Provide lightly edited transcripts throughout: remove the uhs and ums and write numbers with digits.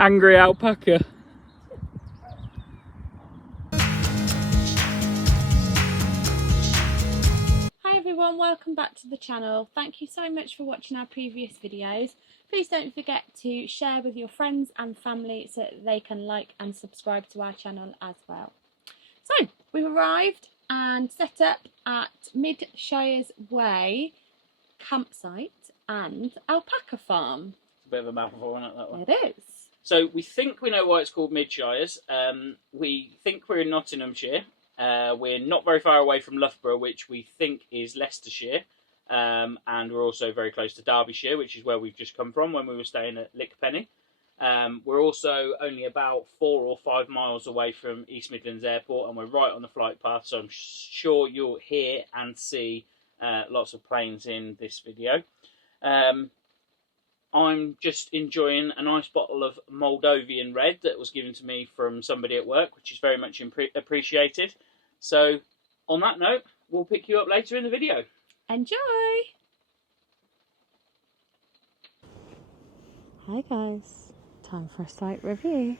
Angry alpaca. Hi everyone, welcome back to the channel. Thank you so much for watching our previous videos. Please don't forget to share with your friends and family so that they can like and subscribe to our channel as well. So we've arrived and set up at Midshires Way campsite and alpaca farm. It's a bit of a mouthful, isn't it, that one? It is. So we think we know why it's called Midshires. We think we're in Nottinghamshire. We're not very far away from Loughborough, which we think is Leicestershire. And we're also very close to Derbyshire, which is where we've just come from when we were staying at Lickpenny. We're also only about 4 or 5 miles away from East Midlands Airport, and we're right on the flight path, so I'm sure you'll hear and see lots of planes in this video. I'm just enjoying a nice bottle of Moldovan red that was given to me from somebody at work, which is very much appreciated. So, on that note, we'll pick you up later in the video. Enjoy! Hi guys, time for a site review.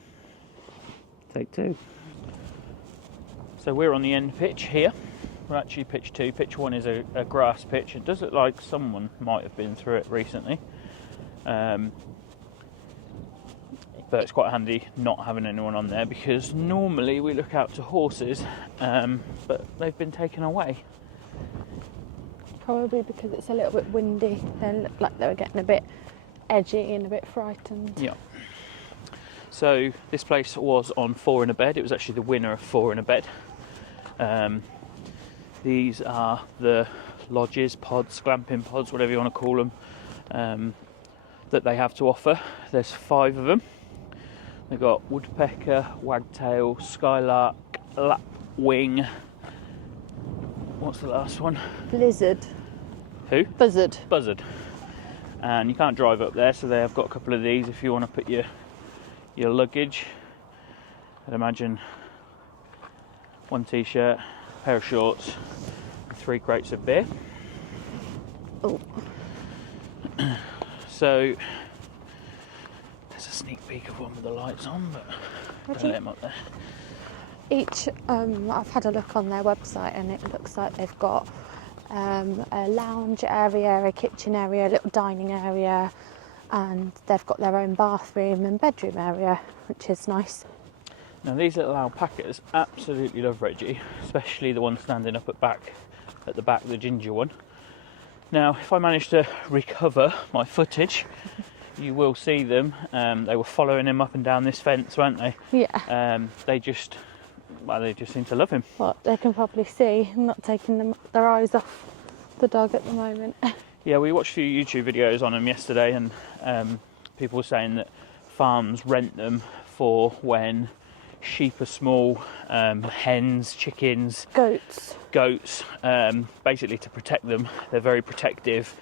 Take 2. So we're on the end pitch here. We're actually pitch 2. Pitch 1 is a grass pitch. It does look like someone might have been through it recently. But it's quite handy not having anyone on there, because normally we look out to horses, but they've been taken away. Probably because it's a little bit windy. They looked like they were getting a bit edgy and a bit frightened. Yeah. So this place was on 4 in a bed. It was actually the winner of 4 in a bed. These are the lodges, pods, glamping pods, whatever you want to call them, that they have to offer. There's 5 of them. They've got woodpecker, wagtail, skylark, lapwing. What's the last one? Blizzard. Who? Buzzard. Buzzard. And you can't drive up there, so they have got a couple of these if you want to put your luggage. I'd imagine 1 t-shirt, a pair of shorts, and 3 crates of beer. Oh. So there's a sneak peek of one with the lights on, but I'm gonna let them up there. Each, I've had a look on their website, and it looks like they've got a lounge area, a kitchen area, a little dining area, and they've got their own bathroom and bedroom area, which is nice. Now these little alpacas absolutely love Reggie, especially the one standing up at the back, the ginger one. Now, if I manage to recover my footage, you will see them. They were following him up and down this fence, weren't they? Yeah. They just seem to love him. Well, they can probably see, not taking their eyes off the dog at the moment. Yeah, we watched a few YouTube videos on them yesterday, and people were saying that farms rent them for when sheep are small, hens, chickens, goats, basically to protect them. They're very protective,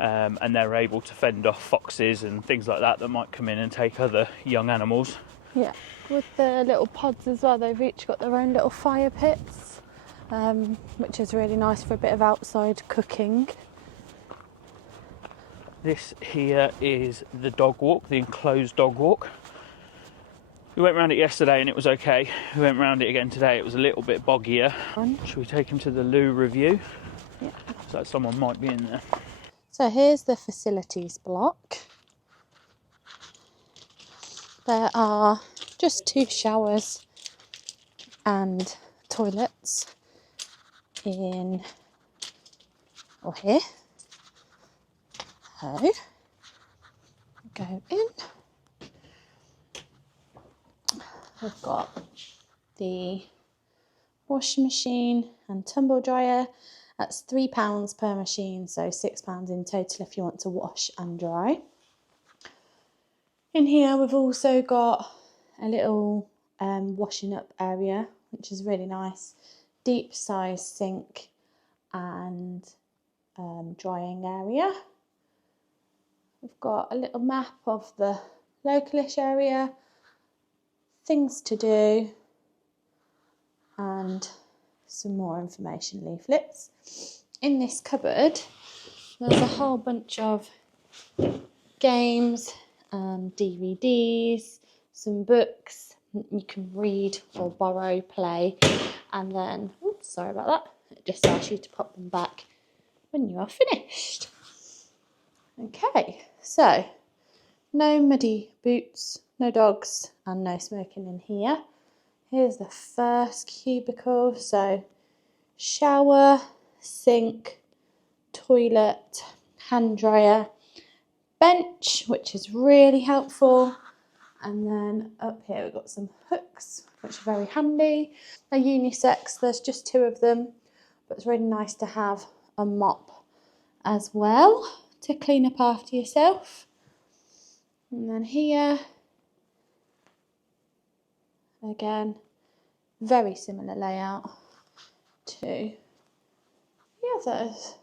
and they're able to fend off foxes and things like that might come in and take other young animals. Yeah, with the little pods as well, they've each got their own little fire pits, which is really nice for a bit of outside cooking. This here is the dog walk, the enclosed dog walk. We went round it yesterday and it was okay. We went round it again today, it was a little bit boggier. Should we take him to the loo review? Yeah. So someone might be in there. So here's the facilities block. There are just 2 showers and toilets in, or here. So, go in. We've got the washing machine and tumble dryer. That's £3 per machine, so £6 in total if you want to wash and dry. In here we've also got a little washing up area, which is really nice. Deep size sink and drying area. We've got a little map of the localish area, things to do, and some more information leaflets. In this cupboard there's a whole bunch of games and DVDs, some books. You can read or borrow, play, and then, oops, sorry about that, it just asks you to pop them back when you are finished. Okay, so no muddy boots, no dogs, and no smoking in here. Here's the first cubicle. So shower, sink, toilet, hand dryer, bench, which is really helpful. And then up here we've got some hooks, which are very handy. They're unisex, there's just 2 of them, but it's really nice to have a mop as well to clean up after yourself. And then here, again, very similar layout to the others.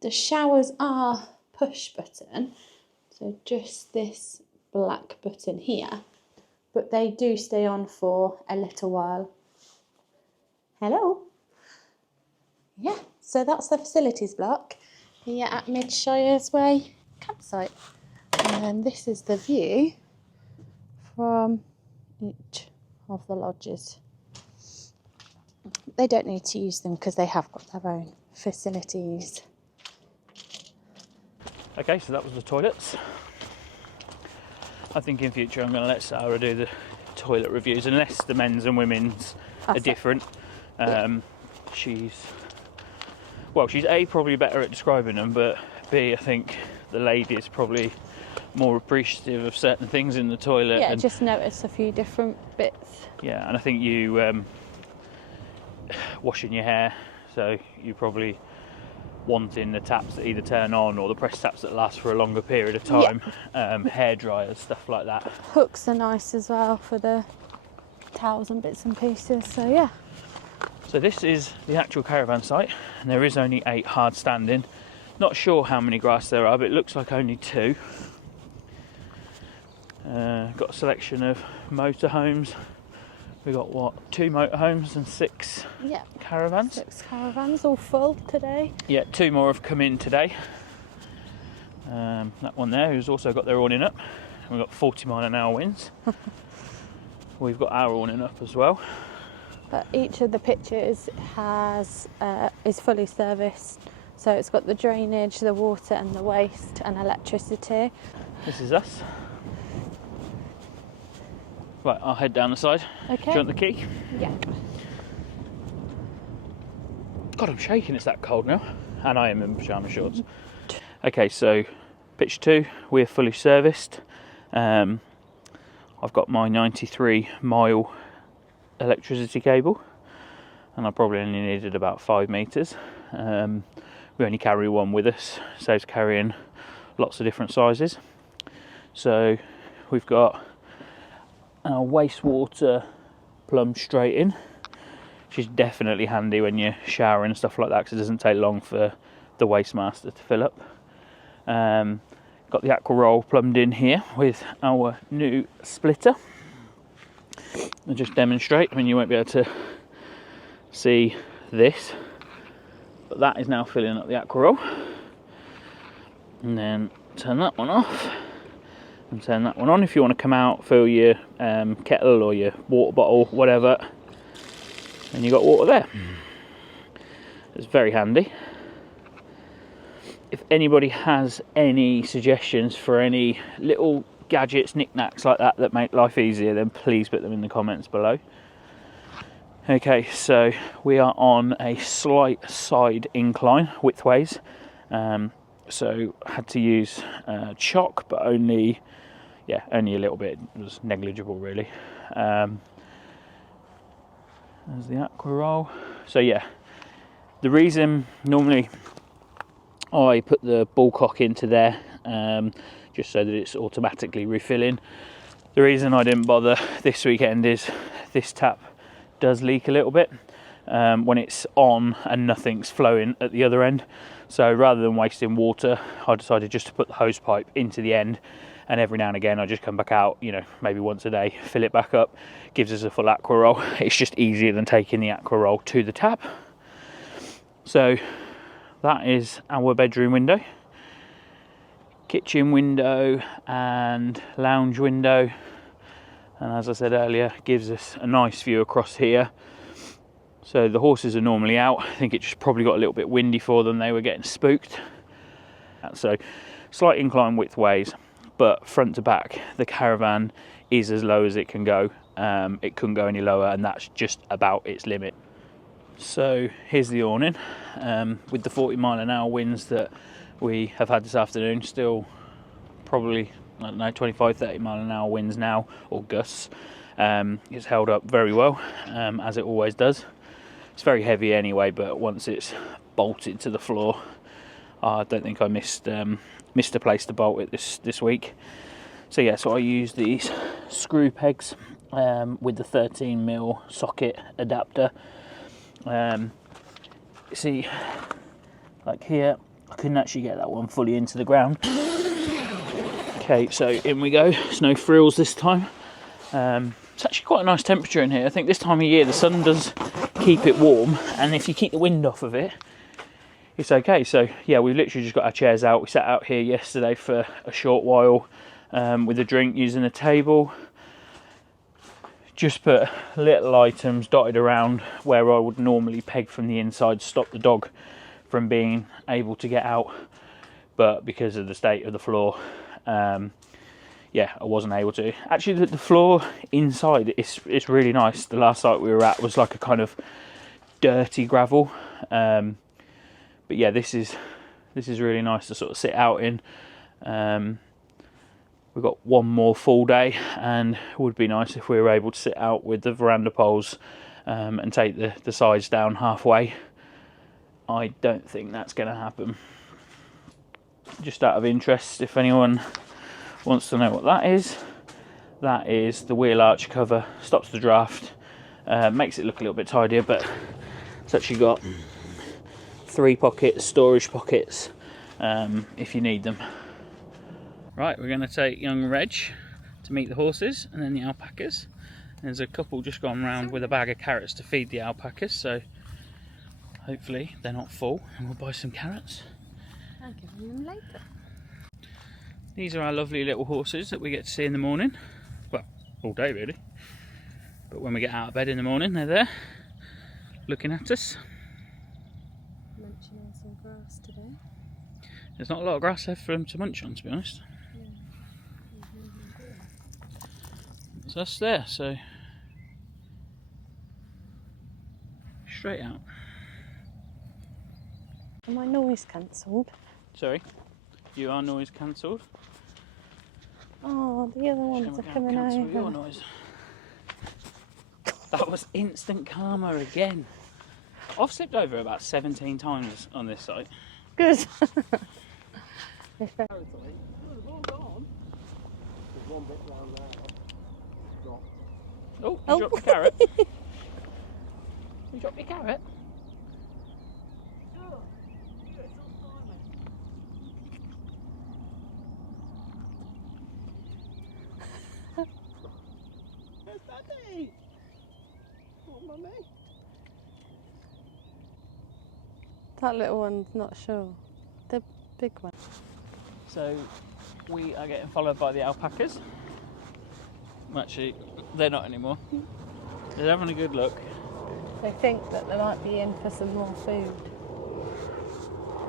The showers are push button, so just this black button here, but they do stay on for a little while. Hello. Yeah, so that's the facilities block here at Midshires Way campsite. And then this is the view from each of the lodges. They don't need to use them because they have got their own facilities. Okay, so that was the toilets. I think in future I'm going to let Sarah do the toilet reviews, unless the men's and women's are different. She's A, probably better at describing them, but B, I think the lady's probably more appreciative of certain things in the toilet. Yeah, and just notice a few different bits. Yeah, and I think you washing your hair, so you probably wanting the taps that either turn on or the press taps that last for a longer period of time. Hair dryers, stuff like that. Hooks are nice as well for the towels and bits and pieces, so yeah. So this is the actual caravan site, and there is only 8 hard standing. Not sure how many grass there are, but it looks like only 2. Got a selection of motorhomes. We've got 2 motorhomes and 6 caravans. 6 caravans, all full today. Yeah, 2 more have come in today. That one there, who's also got their awning up. We've got 40-mile-an-hour winds. We've got our awning up as well. But each of the pitches is fully serviced. So it's got the drainage, the water and the waste and electricity. This is us. Right, I'll head down the side. Okay. Do you want the key? Yeah. God, I'm shaking, it's that cold now. And I am in pyjama shorts. Okay, so pitch 2, we're fully serviced. I've got my 93-mile electricity cable, and I probably only needed about 5 metres. We only carry one with us, saves carrying lots of different sizes. So we've got our wastewater plumbed straight in, which is definitely handy when you're showering and stuff like that, because it doesn't take long for the waste master to fill up. Got the aqua roll plumbed in here with our new splitter. I'll just demonstrate. I mean, you won't be able to see this, but that is now filling up the aqua roll. And then turn that one off and turn that one on. If you want to come out, fill your kettle or your water bottle, whatever, and you've got water there. It's very handy. If anybody has any suggestions for any little gadgets, knickknacks like that make life easier, then please put them in the comments below. Okay, so we are on a slight side incline widthways, so I had to use chalk, but only a little bit. It was negligible really. There's the aqua roll. So yeah, the reason normally I put the ball cock into there, just so that it's automatically refilling. The reason I didn't bother this weekend is this tap does leak a little bit when it's on and nothing's flowing at the other end. So rather than wasting water, I decided just to put the hose pipe into the end, and every now and again I just come back out, maybe once a day, fill it back up, gives us a full aqua roll. It's just easier than taking the aqua roll to the tap. So that is our bedroom window. kitchen window and lounge window, and as I said earlier, gives us a nice view across here. So the horses are normally out. I think it just probably got a little bit windy for them. They were getting spooked. So slight incline width ways, but front to back the caravan is as low as it can go. It couldn't go any lower, and that's just about its limit. So here's the awning, with the 40-mile-an-hour winds that we have had this afternoon. Still probably, I don't know, 25-30-mile-an-hour winds now, or gusts. It's held up very well, as it always does. It's very heavy anyway, but once it's bolted to the floor, I don't think I missed a place to bolt it this week. So yeah, so I use these screw pegs with the 13mm socket adapter. See, like here, I couldn't actually get that one fully into the ground. Okay, so in we go. There's no frills this time. It's actually quite a nice temperature in here. I think this time of year the sun does keep it warm, and if you keep the wind off of it, it's okay. So yeah, we've literally just got our chairs out. We sat out here yesterday for a short while with a drink, using a table. Just put little items dotted around where I would normally peg from the inside to stop the dog from being able to get out, but because of the state of the floor, yeah, I wasn't able to. Actually, the floor inside it's really nice. The last site we were at was like a kind of dirty gravel, but yeah, this is really nice to sort of sit out in. We've got one more full day, and it would be nice if we were able to sit out with the veranda poles and take the sides down halfway. I don't think that's going to happen. Just out of interest, if anyone wants to know what that is the wheel arch cover. Stops the draft, makes it look a little bit tidier, but it's actually got 3 pockets, storage pockets, if you need them. Right, we're going to take young Reg to meet the horses and then the alpacas. There's a couple just gone round with a bag of carrots to feed the alpacas, so hopefully they're not full, and we'll buy some carrots. I'll give them later. These are our lovely little horses that we get to see in the morning. Well, all day really. But when we get out of bed in the morning, they're there, looking at us. Munching on some grass today. There's not a lot of grass left for them to munch on, to be honest. So that's there, so straight out. Am I noise cancelled? Sorry, you are noise cancelled. Oh, the other ones are coming over. Your noise. That was instant karma again. I've slipped over about 17 times on this site. Good. Oh, you dropped your carrot. You dropped your carrot? Where's Daddy? Oh, Mummy. That little one's not sure. The big one. So we are getting followed by the alpacas. Well, actually, they're not anymore. They're having a good look. They think that they might be in for some more food.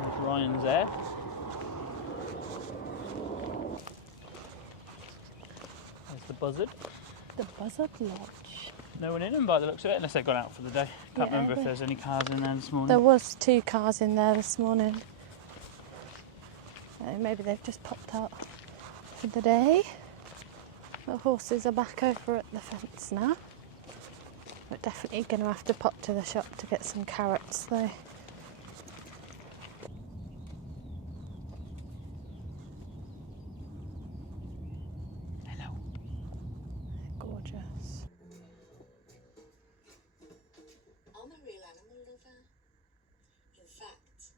There's Ryan's there. There's the buzzard. The Buzzard Lodge. No one in them by the looks of it, unless they've gone out for the day. Can't Yeah, remember if there's any cars in there this morning. There was 2 cars in there this morning. Maybe they've just popped out for the day. The horses are back over at the fence now. We're definitely going to have to pop to the shop to get some carrots though. Hello. Gorgeous. I'm a real animal lover. In fact,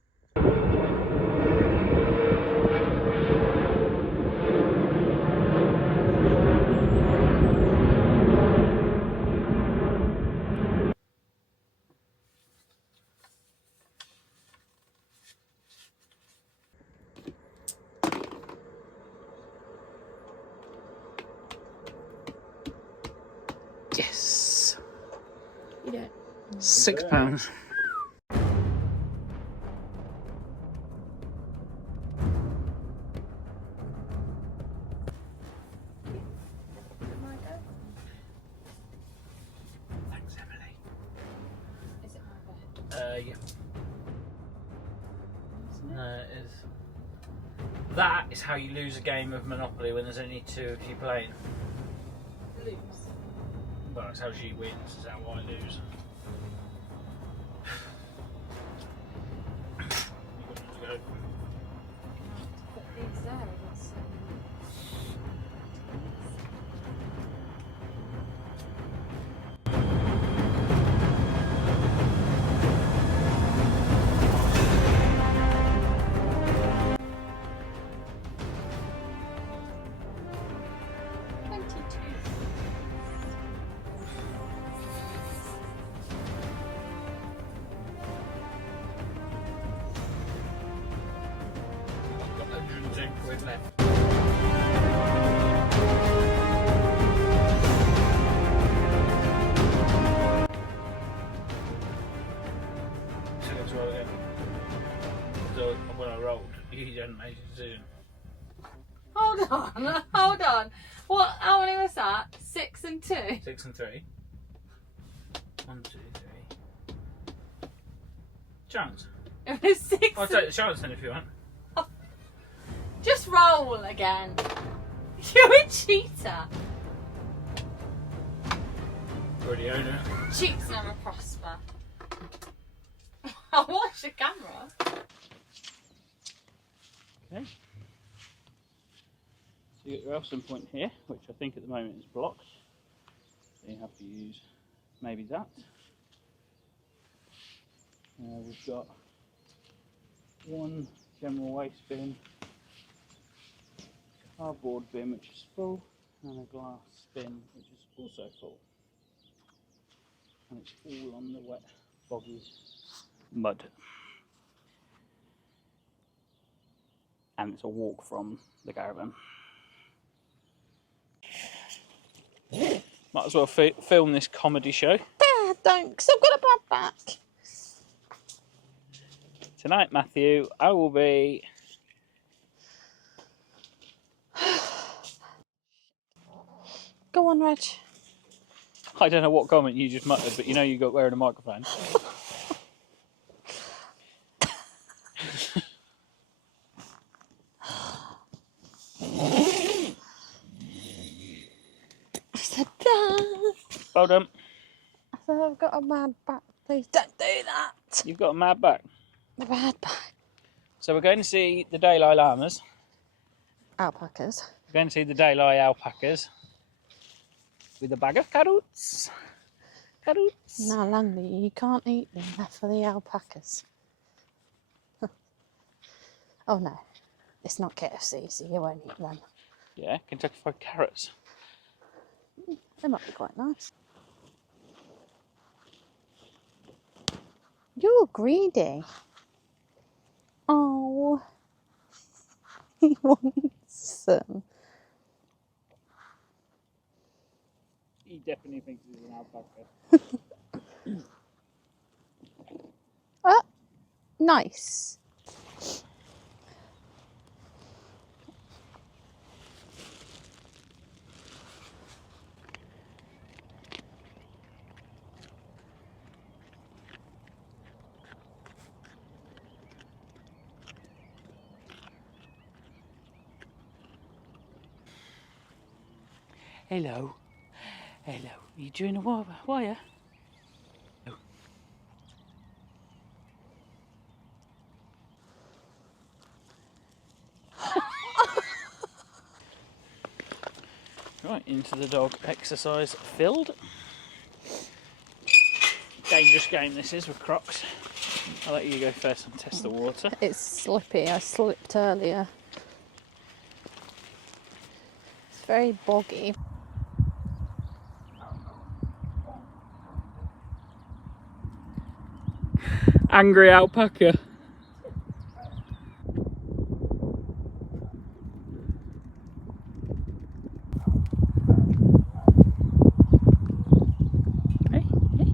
£6. Thanks, Emily. Is it my bed? Yeah. It is. That is how you lose a game of Monopoly when there's only two of you playing. Lose. Well, that's how she wins, is how I lose. You've got to go. Put these there. That's, I've got 110 quid left. So let's roll again. So when I rolled, you hadn't made a decision. hold on, hold on. What? How many was that? 6 and 2. 6 and 3. 1, 2, 3. Chance. It was 6. I'll take the chance then if you want. Just roll again. You're a cheater. Already own it. Cheats never prosper. I'll watch the camera. Okay. So you got your Elson point here, which I think at the moment is blocked. So you have to use maybe that. We've got one general waste bin, cardboard bin which is full, and a glass bin which is also full. And it's all on the wet, boggy mud. And it's a walk from the caravan. Might as well film this comedy show. Don't, because I've got a bad back. Tonight, Matthew, I will be... Go on, Reg. I don't know what comment you just muttered, but you know you got wearing a microphone. I said, Dad. Well done. I said, I've got a bad back. Please don't do that. You've got a mad back. The bad back. So we're going to see the Dalai Lamas. Alpacas. We're going to see the Dalai alpacas. With a bag of carrots. Carrots. No, Langley, you can't eat them. They're for the alpacas. Oh no, it's not KFC, so you won't eat them. Yeah, Kentucky Fried Carrots. They might be quite nice. You're greedy. Oh, he wants some. He definitely thinks he's an alpaca. Oh, nice. Hello. Hello. Are you doing a wire? No. Right, into the dog exercise field. Dangerous game this is with Crocs. I'll let you go first and test the water. It's slippy. I slipped earlier. It's very boggy. Angry alpaca. Hey, hey.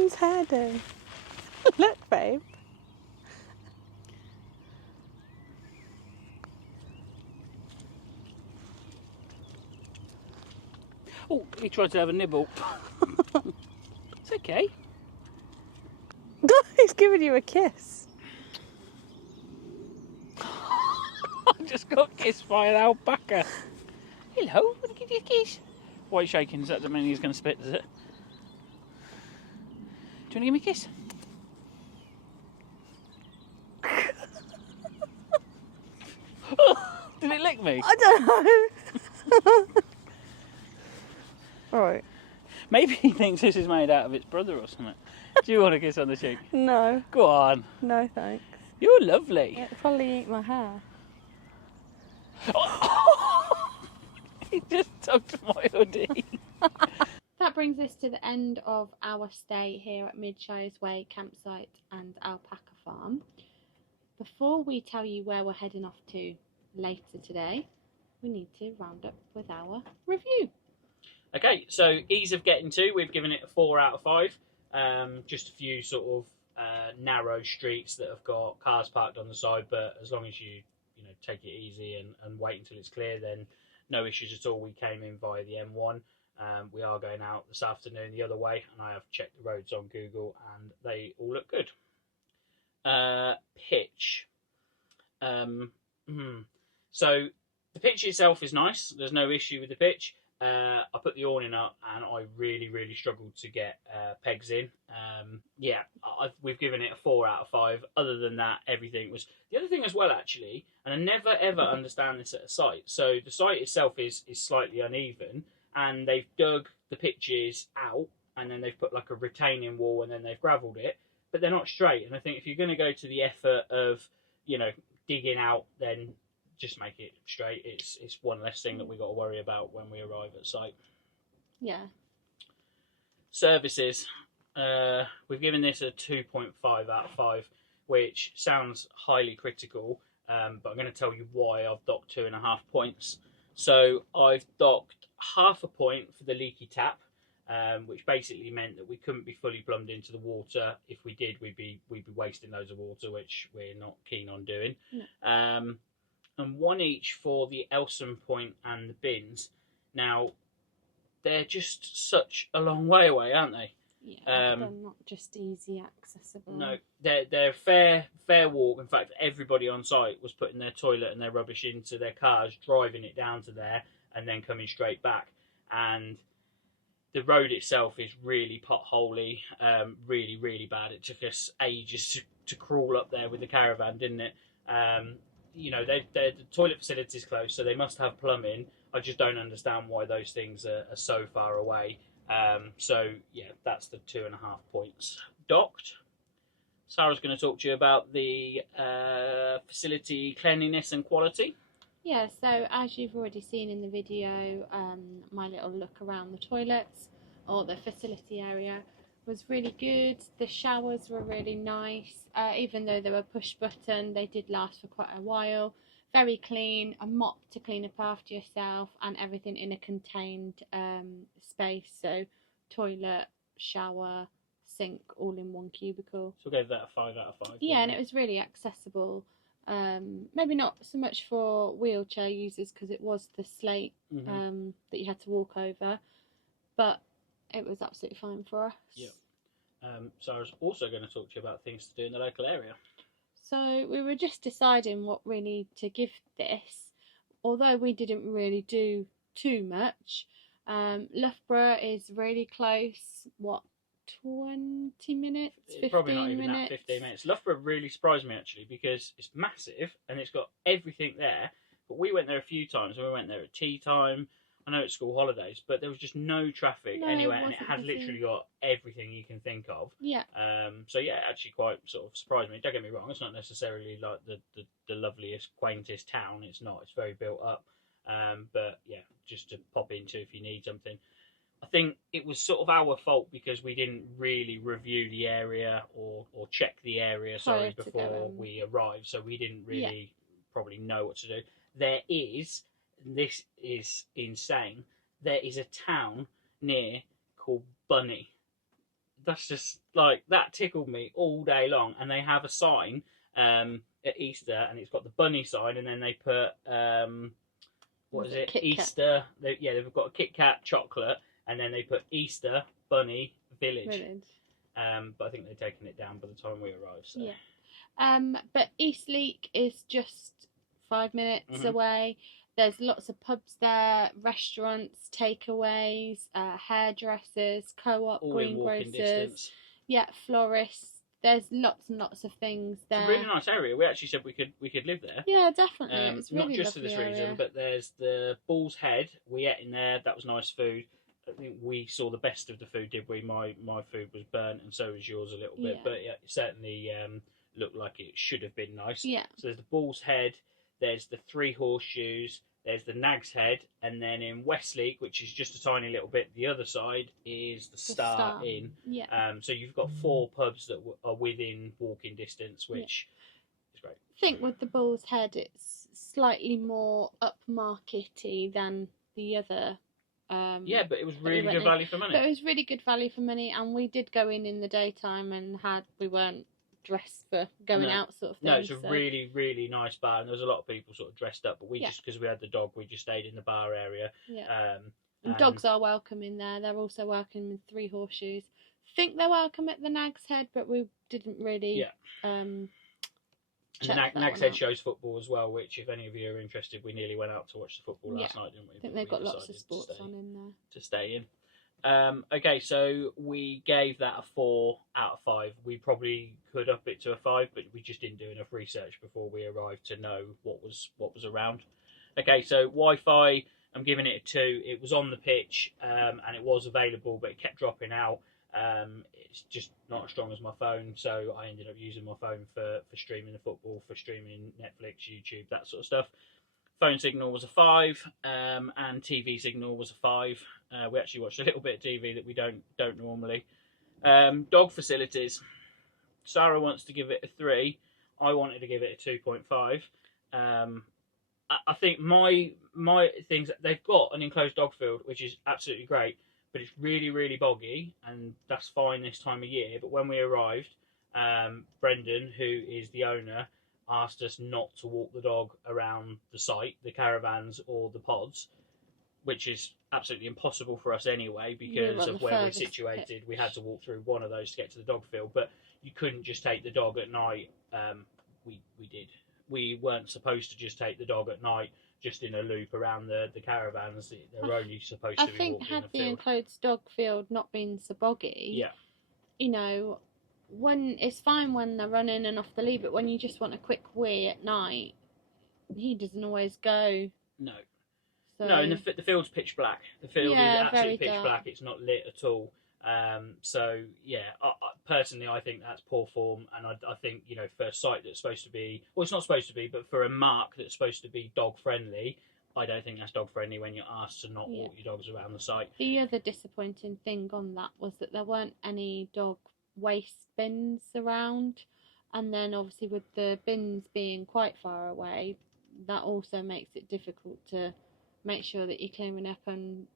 man's hair doing? Look, babe. Oh, he tried to have a nibble. It's okay. He's giving you a kiss. I just got kissed by an alpaca. Hello, want to give you a kiss? Why are you shaking? Does that mean he's going to spit, does it? Do you want to give me a kiss? Did it lick me? I don't know. Right. Maybe he thinks this is made out of its brother or something. Do you want a kiss on the cheek? No. Go on. No, thanks. You're lovely. It'll probably eat my hair. He just tugged my hoodie. That brings us to the end of our stay here at Midshires Way campsite and Alpaca farm. Before we tell you where we're heading off to later today, we need to round up with our review. Okay, so ease of getting to, we've given it a 4 out of 5. Just a few sort of narrow streets that have got cars parked on the side, but as long as you take it easy and wait until it's clear, then no issues at all. We came in via the M1. We are going out this afternoon the other way, and I have checked the roads on Google, and they all look good. Pitch. So the pitch itself is nice. There's no issue with the pitch. I put the awning up, and I really struggled to get pegs in. We've given it a 4 out of 5. Other than that, everything was... The other thing as well, actually, and I never ever understand this at a site. So the site itself is slightly uneven, and they've dug the pitches out, and then they've put like a retaining wall, and then they've gravelled it, but they're not straight. And I think if you're going to go to the effort of digging out, then just make it straight. It's one less thing that we got to worry about when we arrive at site. Yeah. Services. We've given this a 2.5 out of 5, which sounds highly critical, but I'm going to tell you why I've docked 2.5 points. So I've docked half a point for the leaky tap, which basically meant that we couldn't be fully plumbed into the water. If we did, we'd be wasting loads of water, which we're not keen on doing. No. And 1 each for the Elson point and the bins. Now, they're just such a long way away, aren't they? Yeah, they're not just easy accessible. No, they're fair walk. In fact, everybody on site was putting their toilet and their rubbish into their cars, driving it down to there, and then coming straight back. And the road itself is really potholy, really bad. It took us ages to crawl up there with the caravan, didn't it? The toilet facility's close, so they must have plumbing. I just don't understand why those things are so far away. So yeah, that's the 2.5 points docked. Sarah's going to talk to you about the facility cleanliness and quality. Yeah, so as you've already seen in the video, my little look around the toilets or the facility area was really good. The showers were really nice. Even though they were push button, they did last for quite a while. Very clean, a mop to clean up after yourself, and everything in a contained space. So toilet, shower, sink, all in one cubicle. So we'll give that a 5 out of 5. Yeah, and it was really accessible. Maybe not so much for wheelchair users because it was the slate that you had to walk over, but it was absolutely fine for us. Yeah. Sarah's also going to talk to you about things to do in the local area. So we were just deciding what really to give this, although we didn't really do too much. Loughborough is really close. What, 20 minutes? 15 Probably not even minutes? that, 15 minutes. Loughborough really surprised me actually because it's massive and it's got everything there. But we went there a few times and we went there at tea time. I know it's school holidays, but there was just no traffic anywhere, and it had literally got everything you can think of. Yeah. So yeah, actually quite sort of surprised me. Don't get me wrong, it's not necessarily like the loveliest, quaintest town. It's not. It's very built up. But yeah, just to pop into if you need something. I think it was sort of our fault because we didn't really review the area or check the area, before we arrived. So we didn't really probably know what to do. This is insane. There is a town near called Bunny. that's just like that tickled me all day long. And they have a sign at Easter, and it's got the bunny sign, and then they put what is it? Kit Kat. Easter. They've got a Kit Kat chocolate, and then they put Easter Bunny Village. But I think they've taken it down by the time we arrived. So. Yeah. But Eastleek is just 5 minutes away. There's lots of pubs there, restaurants, takeaways, hairdressers, co-op, All in walking greengrocers, distance. yeah, florists. There's lots and lots of things there. It's a really nice area. We actually said we could live there. Yeah, definitely. It's really not just for this lovely reason, area. but there's the Bull's Head. We ate in there. That was nice food. I think we saw the best of the food, did we? My food was burnt, and so was yours a little bit. Yeah. But it certainly looked like it should have been nice. Yeah. So there's the Bull's Head. There's the Three Horseshoes. There's the Nag's Head, and then in Westleek, which is just a tiny little bit, the other side is the Star Inn. Yeah. So you've got 4 pubs that are within walking distance, which is great. I think with the Bull's Head, it's slightly more upmarkety than the other. Yeah, but it was really good value for money. But it was really good value for money, and we did go in the daytime and we weren't dressed for going out sort of thing. No, it's a really, really nice bar, and there was a lot of people sort of dressed up, but we just, because we had the dog, we just stayed in the bar area. Yeah. And dogs are welcome in there. They're also welcome in Three Horseshoes. I think they're welcome at the Nag's Head, but we didn't really the Nag's Head shows football as well, which, if any of you are interested, we nearly went out to watch the football last night, didn't we? I think they've got lots of sports on in there. To stay in. Okay, so we gave that a 4 out of 5. We probably could up it to a 5, but we just didn't do enough research before we arrived to know what was around. Okay, so Wi-Fi, I'm giving it a 2. It was on the pitch, and it was available, but it kept dropping out. It's just not as strong as my phone, so I ended up using my phone for streaming the football, for streaming Netflix, YouTube, that sort of stuff. Phone signal was a 5, and TV signal was a 5. We actually watched a little bit of TV that we don't normally. Dog facilities. Sarah wants to give it a 3. I wanted to give it a 2.5. I think my things, they've got an enclosed dog field, which is absolutely great, but it's really, really boggy, and that's fine this time of year. But when we arrived, Brendan, who is the owner, asked us not to walk the dog around the site, the caravans or the pods, which is absolutely impossible for us anyway because of where we're situated. We had to walk through one of those to get to the dog field, but you couldn't just take the dog at night. We did. We weren't supposed to just take the dog at night just in a loop around the caravans. They're only supposed to be walking in the field. I think had the enclosed dog field not been so boggy, you know, when it's fine when they're running and off the lead, but when you just want a quick wee at night, he doesn't always go. No. So, no, and the field's pitch black. The field is absolutely pitch black. It's not lit at all. So yeah, personally, I think that's poor form, and I think, you know, for a site that's supposed to be, well, it's not supposed to be, but for a mark that's supposed to be dog friendly, I don't think that's dog friendly when you're asked to not walk your dogs around the site. The other disappointing thing on that was that there weren't any dog waste bins around, and then obviously with the bins being quite far away, that also makes it difficult to make sure that you're cleaning up and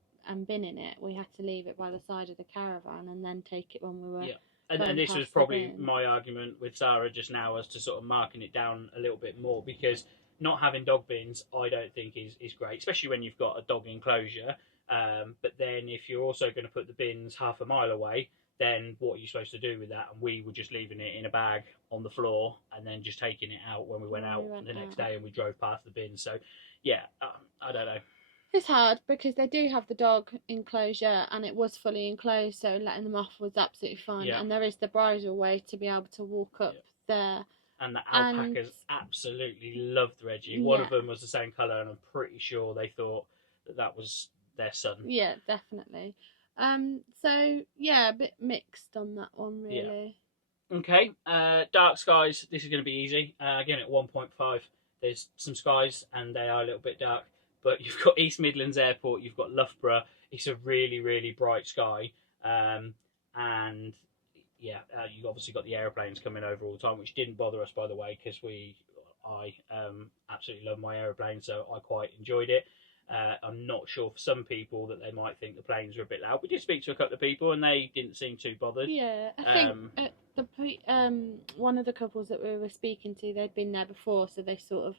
binning it. We had to leave it by the side of the caravan and then take it when we were and this was probably my argument with Sarah just now, as to sort of marking it down a little bit more, because not having dog bins I don't think is great, especially when you've got a dog enclosure, but then if you're also going to put the bins half a mile away, then what are you supposed to do with that? And we were just leaving it in a bag on the floor and then just taking it out when we went out the next day and we drove past the bin. So yeah, I don't know. It's hard because they do have the dog enclosure and it was fully enclosed, so letting them off was absolutely fine. And there is the bridle way to be able to walk up there. And the alpacas absolutely loved Reggie. One of them was the same colour, and I'm pretty sure they thought that was their son. Yeah, definitely. So yeah, a bit mixed on that one, really. Yeah. Okay, dark skies. This is going to be easy. Again, at 1.5, there's some skies and they are a little bit dark. But you've got East Midlands Airport, you've got Loughborough. It's a really, really bright sky, and you've obviously got the aeroplanes coming over all the time, which didn't bother us, by the way, because I absolutely love my aeroplane, so I quite enjoyed it. I'm not sure for some people that they might think the planes are a bit loud. We did speak to a couple of people and they didn't seem too bothered. Yeah, I think one of the couples that we were speaking to, they'd been there before, so they sort of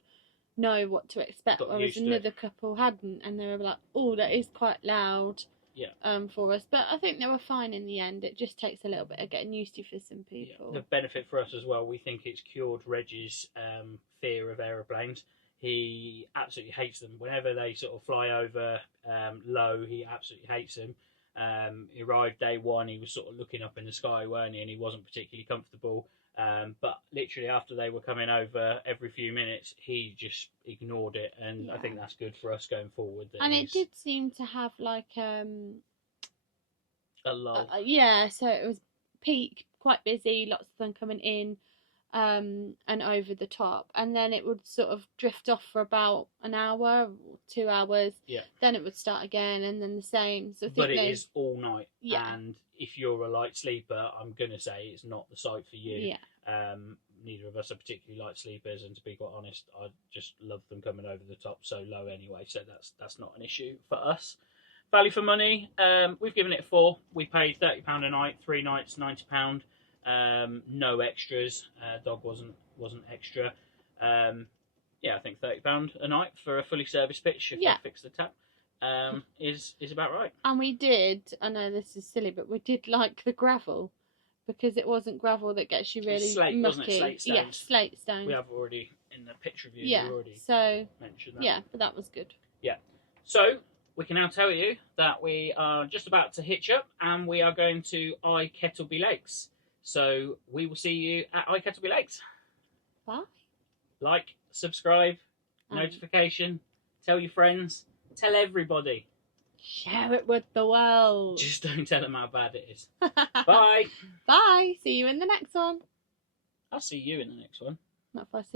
know what to expect. Got Whereas used to it. another couple hadn't, and they were like, "Oh, that is quite loud." Yeah. For us, but I think they were fine in the end. It just takes a little bit of getting used to for some people. The benefit for us as well, we think it's cured Reggie's fear of aeroplanes. He absolutely hates them. Whenever they sort of fly over low, he absolutely hates them. He arrived day one, he was sort of looking up in the sky, weren't he? And he wasn't particularly comfortable. But literally after they were coming over every few minutes, he just ignored it. And I think that's good for us going forward. And it did seem to have like a lull. Yeah, so it was peak, quite busy, lots of them coming in. And over the top, and then it would sort of drift off for about an hour, 2 hours. Yeah. Then it would start again, and then the same. So I think but it is all night. Yeah. And if you're a light sleeper, I'm gonna say it's not the site for you. Yeah. Neither of us are particularly light sleepers, and to be quite honest, I just love them coming over the top so low anyway. So that's not an issue for us. Value for money, we've given it 4. We paid £30 a night, 3 nights, £90. No extras. Dog wasn't extra. Yeah, I think £30 a night for a fully serviced pitch if they fix the tap is about right. And we did. I know this is silly, but we did like the gravel because it wasn't gravel that gets you really Slate, mucky. wasn't it? Slate stones. Yeah, slate stones. We have already in the pitch review. Yeah. We already So mentioned that. yeah, but that was good. Yeah. So we can now tell you that we are just about to hitch up and we are going to I Kettleby Lakes. So we will see you at I Kettleby Lakes. Bye. Like, subscribe, notification, tell your friends, tell everybody. Share it with the world. Just don't tell them how bad it is. Bye. Bye. See you in the next one. I'll see you in the next one. Not if I see